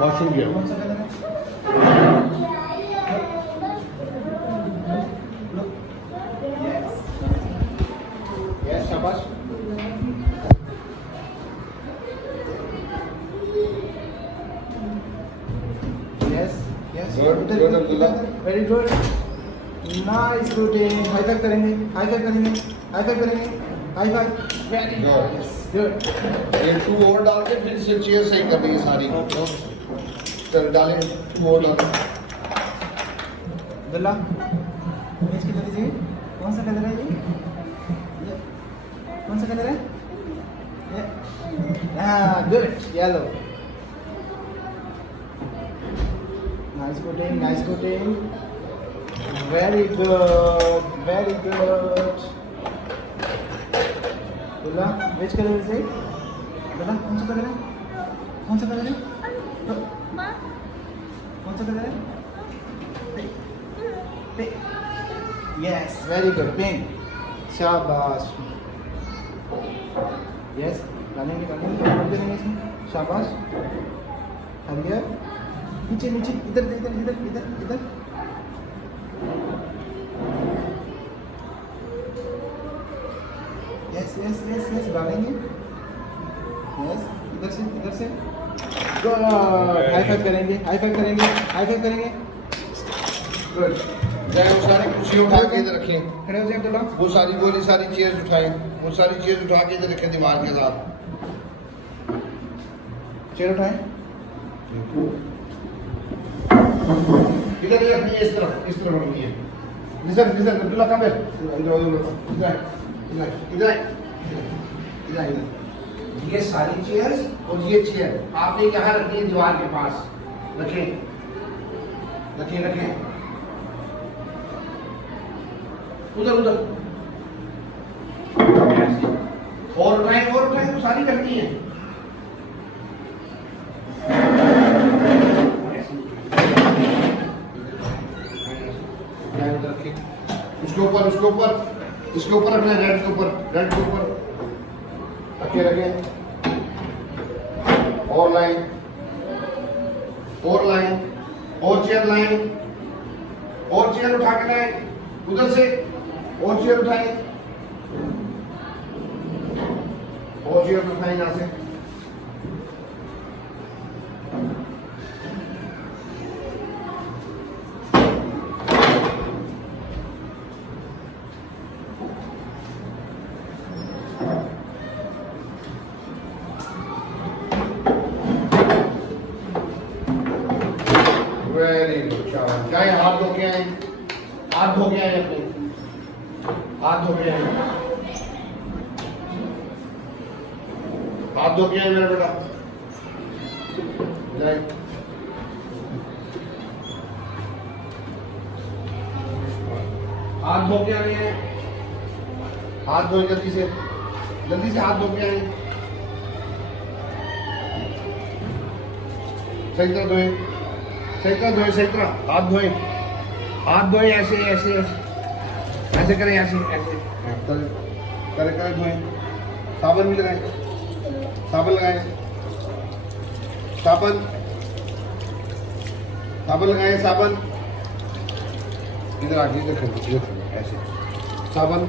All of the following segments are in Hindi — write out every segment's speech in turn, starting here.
वॉशरूम गया। कौन सा कलर है? यस शाबाश। Yes yes Good, Abdullah. Very good, nice routine. High five करेंगे, हाई फाइव करेंगे, हाई फाइव करेंगे, हाई फाइव। Very good. ये 2 और डाल के फिर से चेयर सही करनी है सारी। चल डालें 2 और डालें। अब्दुल्ला इमेज किधर है जी? कौन सा कलर है ये कौन सा कलर है ये? हाँ good, yellow. Nice coating, nice coating. Very good, very good. Abdullah which colour is it? Abdullah कौन सा कलर है? कौन सा कलर है? कौन सा कलर है? Yes, very good. Pink. शाबाश। Yes, डालेंगे डालेंगे, कर देंगे इसमें। शाबाश। हरिया नीचे नीचे, इधर इधर इधर इधर इधर। Yes yes yes yes, डालेंगे। Yes, इधर से। Good. हाई फाइव करेंगे, हाई फाइव करेंगे, हाई फाइव करेंगे। Good. जाए वो सारी कुर्सी उठा के इधर रखें। खड़े हो जाए अब्दुल्ला। वो सारी चेयर्स उठाएं। वो सारी चेयर्स उठा के इधर रखें दीवार के साथ। चेयर उठाएं। इधर ये रखनी है, इस तरफ रखनी है। लिसन अब्दुल्ला कम है। इधर ये सारी चेयर्स और ये चेयर आपने यहाँ रखनी है दीवार के पास। रखें। उधर और उठाएं तो सारी रखनी है। उसके ऊपर रखना है। रेड के ऊपर रखे। और लाइन और चेयर लाइन और चेयर उठा के लाए उधर से। और चेयर उठाएं यहाँ से। वेरी गुड, शाबाश। जाए हाथ धो के आए अपने। हाथ धो के आए मेरा बेटा। जाए हाथ धो के आए हैं। हाथ धोए जल्दी से हाथ धो के आए। सही तरह धोए। हाथ धोए ऐसे करें, ऐसे धोए। साबुन भी लगाए। साबुन इधर आके इधर ऐसे। साबुन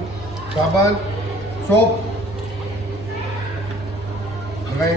सोप लगाए।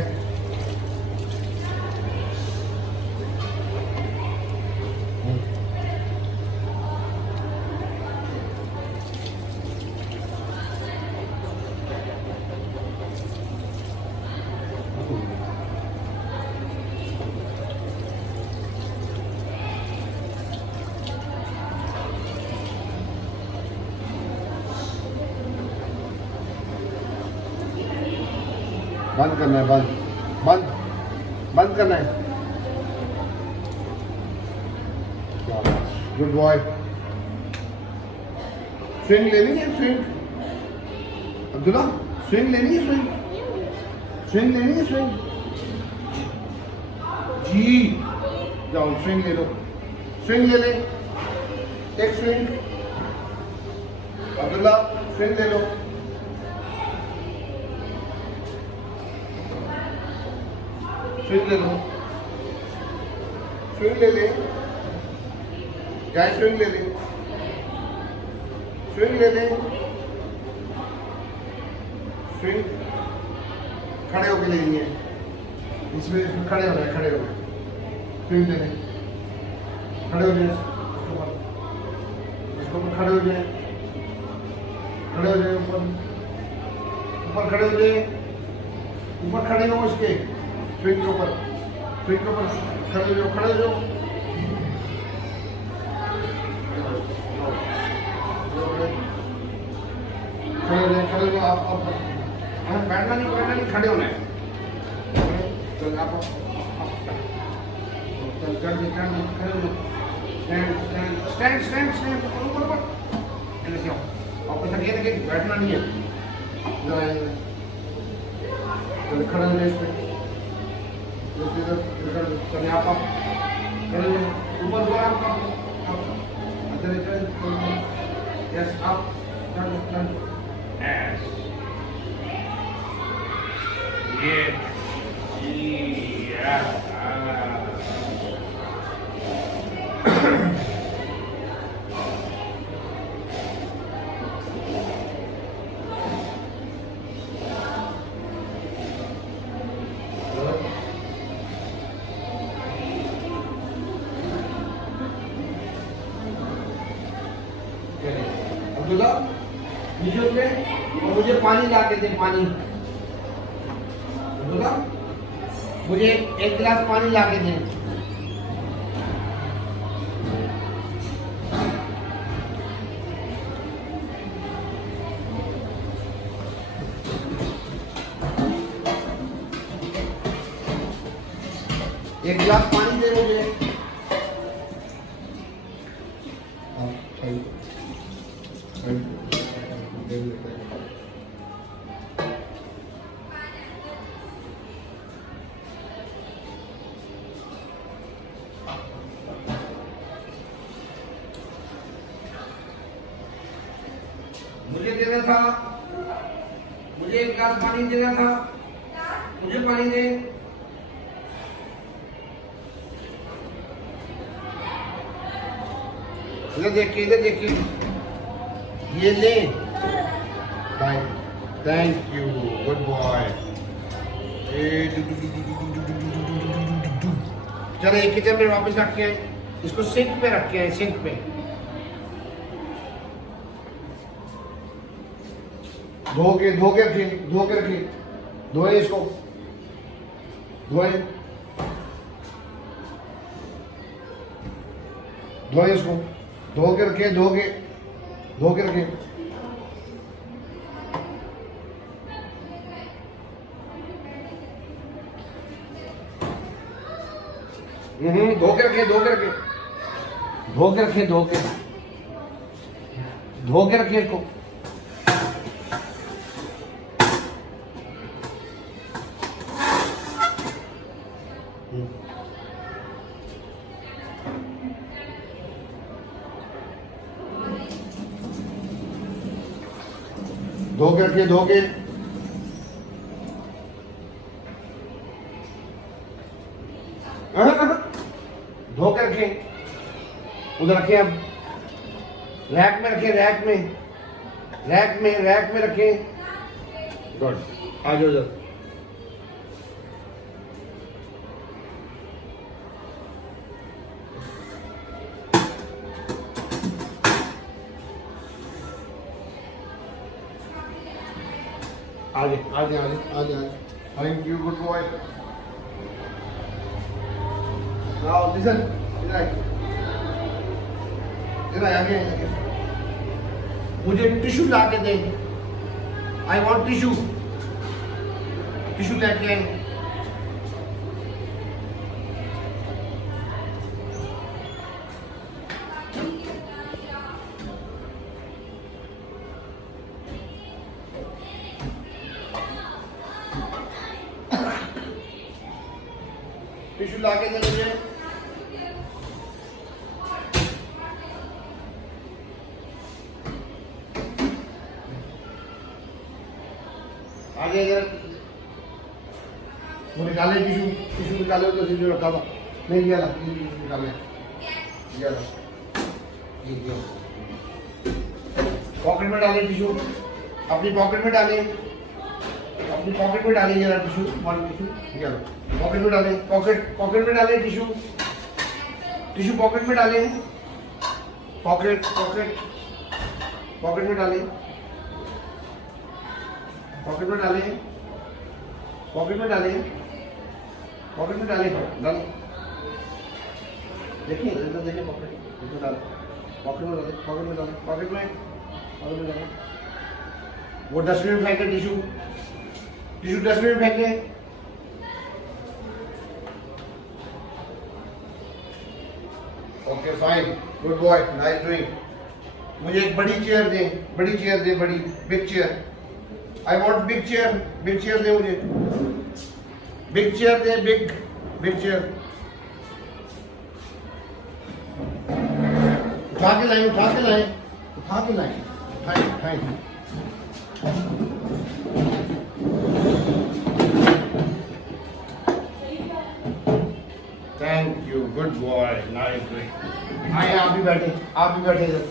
बंद करना है। बंद करना है। Good boy. स्विंग लेनी है। अब्दुल्ला स्विंग लेनी है। जी जाओ स्विंग ले लो। स्विंग ले ले। एक स्विंग। अब्दुल्ला स्विंग ले लो। स्विंग ले लो। स्विंग ले ले, गाइस स्विंग ले ले, स्विंग ले ले, स्विंग खड़े होके लेनी है, इसमें खड़े होना है, खड़े हो गए, स्विंग ले ले, खड़े हो जाए, इसको ऊपर खड़े हो जाए, खड़े हो जाए, ऊपर ऊपर खड़े हो जाए, ऊपर खड़े हो उसके स्विंग के ऊपर, स्विंग के ऊपर खड़े हो जाओ, खड़े हो जाओ, खड़े हो जाओ, आप बैठना नहीं, खड़े होना है, चल आप चल चल खड़े हो जाओ, स्टैंड स्टैंड स्टैंड ऊपर ऐसे आओ, आपको थके बैठना नहीं है, खड़े हो जाए, इसमें चल यहाँ पर खड़े हो, ऊपर यस आप अब्दुल्ला नीचे उतरे और मुझे पानी ला के दे, पानी, अब्दुल्ला मुझे एक गिलास पानी ला के दे, एक गिलास पानी दे मुझे, मुझे देना था, मुझे एक गिलास पानी देना था, मुझे पानी दे, इधर देखिए, इधर देखिए, ये ले, थैंक यू, गुड बॉय। चलो एक किचन में वापस रख के आए, इसको सिंक पे रख के आए, सिंक पे धो के रखिए, धोए इसको, धोए इसको, धो के रखिए, धो के रखिए, धो के रखिए, इसको, धो के रखिए, धो के रखिए, उधर रखिए, अब रैक में रखिए, रैक में रखिए, गुड, आ जाओ उधर, आगे, thank you, good boy. Now listen, इधर आगे, मुझे टिश्यू ला के दे, आई वॉन्ट टिश्यू लेके आए, टिश्यू ला के दे मुझे, आगे इधर वो निकाले, टिश्यू निकाले, तो टिश्यू रखा था, नहीं ये निकाल ले, ये पॉकेट में डाले टिश्यू, अपनी पॉकेट में डाले, अपनी पॉकेट में डाले ये टिश्यू, वन टिश्यू ये पॉकेट में डाले, पॉकेट में डाले टिश्यू, टिश्यू पॉकेट में डाले, पॉकेट में डाले, पॉकेट में डाले, पॉकेट में डाले, पॉकेट में डाले, डाले, देखिए इधर देखिए पॉकेट में डाले, पॉकेट में डाले, पॉकेट में डाले, पॉकेट में डाले, वो डस्टबिन में फेंके टिश्यू, टिश्यू डस्टबिन में फेंके, okay fine, good boy, nice doing. मुझे एक बड़ी चेयर दे, बड़ी चेयर दे, बड़ी big chair, I want big chair दे मुझे, बिग चेयर दे, बिग चेयर, उठा के लाए, उठा के लाए, उठा के लाए, fine. Thank you, good boy, nice doing. आइए आप भी बैठे इधर,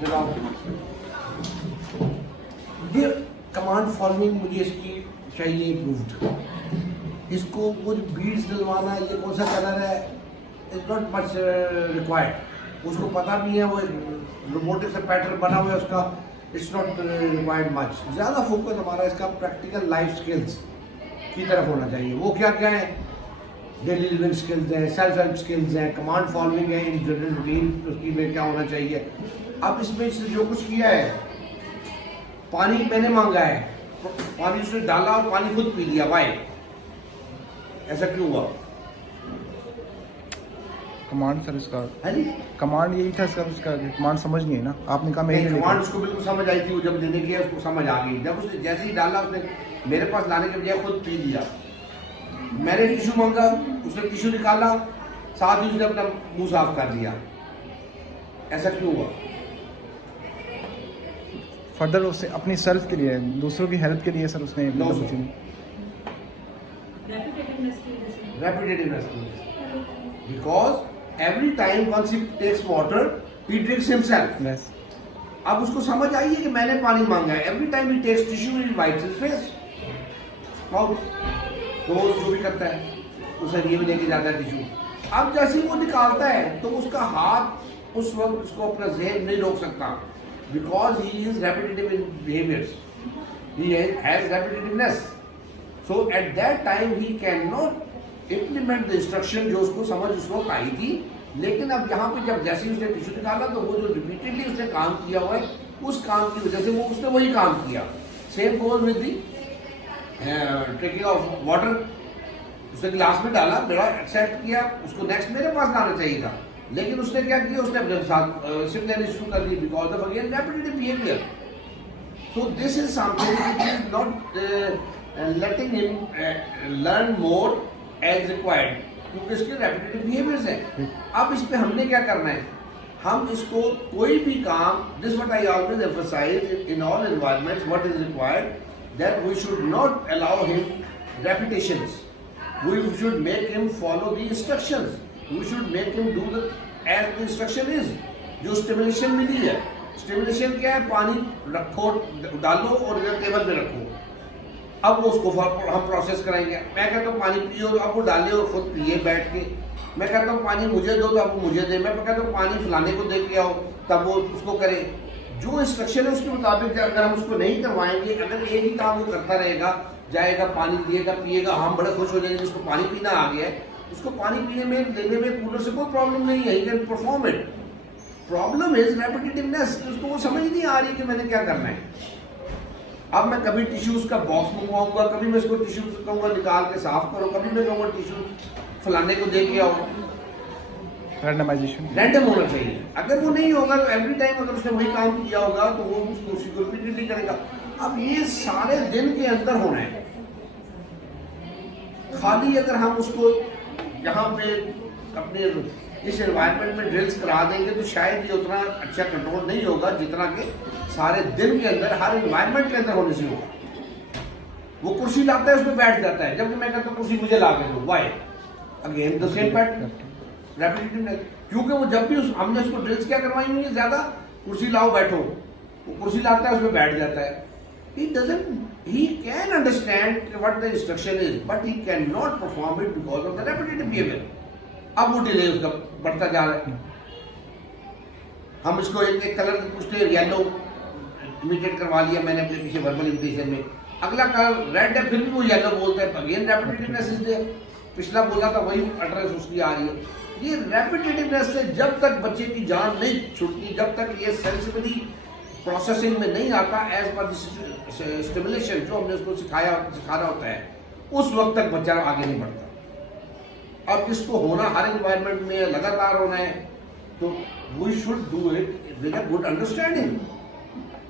चलो आप। ये कमांड फॉर्मिंग मुझे इसकी चाहिए इम्प्रूव्ड। इसको कुछ बीड्स डलवाना, ये कौन सा कलर है, इट्स नॉट मच रिक्वायर्ड। उसको पता भी है, वो रोबोटिक से पैटर्न बना हुआ है उसका, इट्स नॉट रिक्वायर्ड मच। ज़्यादा फोकस हमारा इसका प्रैक्टिकल लाइफ स्किल्स की तरफ होना चाहिए। वो क्या क्या है, डेली लिविंग स्किल्स हैं, सेल्फ हेल्प स्किल्स हैं, कमांड फॉर्मिंग है, इन जनरल रूटीन उसकी में क्या होना चाहिए। अब इसमें इसने जो कुछ किया है, पानी मैंने मांगा है, पानी उसने डाला और पानी खुद पी लिया, वाई, ऐसा क्यों हुआ? कमांड सर इसका, है जी, कमांड यही था सर, उसका कमांड समझ नहीं है ना, आपने कहा मैं कमांड उसको बिल्कुल समझ आई थी, वो जब देने की उसको समझ आ गई। जब उसने जैसे ही डाला, उसने मेरे पास लाने के बजाय खुद पी लिया। मैंने टिश्यू मांगा, उसने टिश्यू निकाला, साथ ही उसने अपना मुंह साफ कर दिया, ऐसा क्यों हुआ? फर्दर उससे अपनी सेल्फ के लिए, दूसरों की हेल्प के लिए सर उसने repetitiveness, because every time once he takes water he drinks himself. Yes. अब उसको समझ आई है कि मैंने पानी मांगा है, every time he takes tissue he wipes his face, mouth, तो जो भी करता है उसे ये भी लेके जाता है टिश्यू। अब जैसे ही वो निकालता है तो उसका हाथ उस वक्त उसको अपना ज़हन नहीं रोक सकता, because he is repetitive in behaviors, he has repetitiveness, so at that time he cannot implement the instruction जो उसको समझ उस वक्त आई थी। लेकिन अब यहाँ पे जब जैसे ही उसने टिश्यू निकाला तो वो जो रिपीटेडली उसने काम किया हुआ है, उस काम की वजह से वो उसने वही काम किया। Same goes with the taking of water, उसने गिलास में डाला, मेरा एक्सेप्ट किया, उसको नेक्स्ट मेरे पास लाना चाहिए था, लेकिन उसने क्या किया, उसने अपने साथ सिप लेने शुरू कर दी, because of again repetitive behaviour. So this is something which is not letting him learn more as required, क्योंकि इसके रेपिटेटिव बिहेवियर्स हैं। अब इस पे हमने क्या करना है, हम इसको कोई भी काम, this what I always emphasise in all environments, what is required, that we should not allow him repetitions, we should make him follow the instructions, we should make him do the as the instruction is. जो स्टिमुलेशन मिली है, स्टिमुलेशन क्या है, पानी रखो, डालो और इधर टेबल पे रखो, अब वो उसको हम प्रोसेस करेंगे। मैं कहता हूँ पानी पियो, अब वो डाले और खुद पिए बैठ के। मैं कहता हूँ पानी मुझे दो, तो अब वो मुझे दे। मैं कहता हूँ पानी फलाने को दे के आओ, तब वो उसको करे। जो इंस्ट्रक्शन है उसके मुताबिक अगर हम उसको नहीं करवाएंगे, अगर एक ही काम वो करता रहेगा, जाएगा पानी पिएगा पिएगा, हम बड़े खुश हो जाएंगे उसको पानी पीना आ गया है, उसको पानी पीने में देने में कूलर से कोई प्रॉब्लम नहीं है, he can perform it. Problem is repetitiveness, उसको वो समझ नहीं आ रही कि मैंने क्या करना है। अब मैं कभी टिश्यूज का बॉक्स मंगवाऊंगा, कभी मैं इसको टिश्यूज कहूँगा निकाल के साफ करो, कभी मैं कहूँगा टिश्यू फलाने को दे के आओ। रैंडमाइजेशन, रैंडम होना चाहिए। अगर वो नहीं होगा तो एवरी टाइम अगर उसने वही काम किया होगा तो वो उसको उसी को रिपीटेडली करेगा। अब ये सारे दिन के अंदर होना है। खाली अगर हम उसको यहाँ पे अपने इस एनवायरनमेंट में ड्रिल्स करा देंगे तो शायद ये उतना अच्छा कंट्रोल नहीं होगा जितना कि सारे दिन के अंदर हर एनवायरनमेंट के अंदर होने से होगा। वो कुर्सी लाता है, उसमें बैठ जाता है, जबकि मैं कहता हूँ कुर्सी मुझे ला के दो, why? Again the same pattern, repetitiveness. क्योंकि वो जब भी हमने उसको ड्रिल्स क्या करवाई हुई है ज्यादा, कुर्सी लाओ बैठो, वो कुर्सी लाता है उसमें बैठ जाता है। he can understand what the instruction is, but he cannot perform it because of the repetitive behavior. अब वो डिले उसका बढ़ता जा रहा है। हम इसको एक कलर पूछते हैं, येलो इमिटेट करवा लिया मैंने अपने पीछे वर्बल इमिटेशन में, अगला कलर रेड है फिर भी वो येलो बोलता है, अगेन रेपिटेटिवनेस इज देयर। पिछला बोला था वही अड्रेस उसकी आ रही है। ये रेपिटेटिवनेस से जब तक बच्चे की जान नहीं छूटती, जब तक ये सेंसिबली प्रोसेसिंग में नहीं आता एज पर स्टिमुलेशन जो हमने उसको सिखाना होता है, उस वक्त तक बच्चा आगे नहीं बढ़ता। अब इसको होना हर एनवायरनमेंट में लगातार होना है, तो we should do it with a good understanding.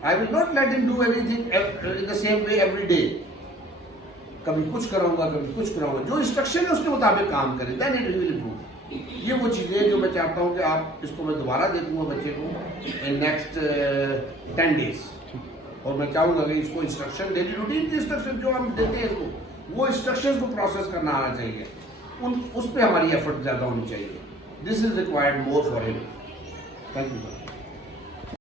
I will not let him do everything in the same way every day. कभी कुछ कराऊंगा कभी कुछ कराऊंगा, जो इंस्ट्रक्शन है उसके मुताबिक काम करें, देन इट विल इम्प्रूव। ये वो चीज़ें जो मैं चाहता हूँ कि आप इसको मैं दोबारा दे दूँगा बच्चे को इन नेक्स्ट 10 डेज, और मैं चाहूँगा कि इसको इंस्ट्रक्शन डेली रूटीन की इंस्ट्रक्शन जो हम देते हैं इसको, वो इंस्ट्रक्शंस को प्रोसेस करना आना चाहिए, उस पर हमारी एफर्ट ज़्यादा होनी चाहिए। This is required more for him. Thank you.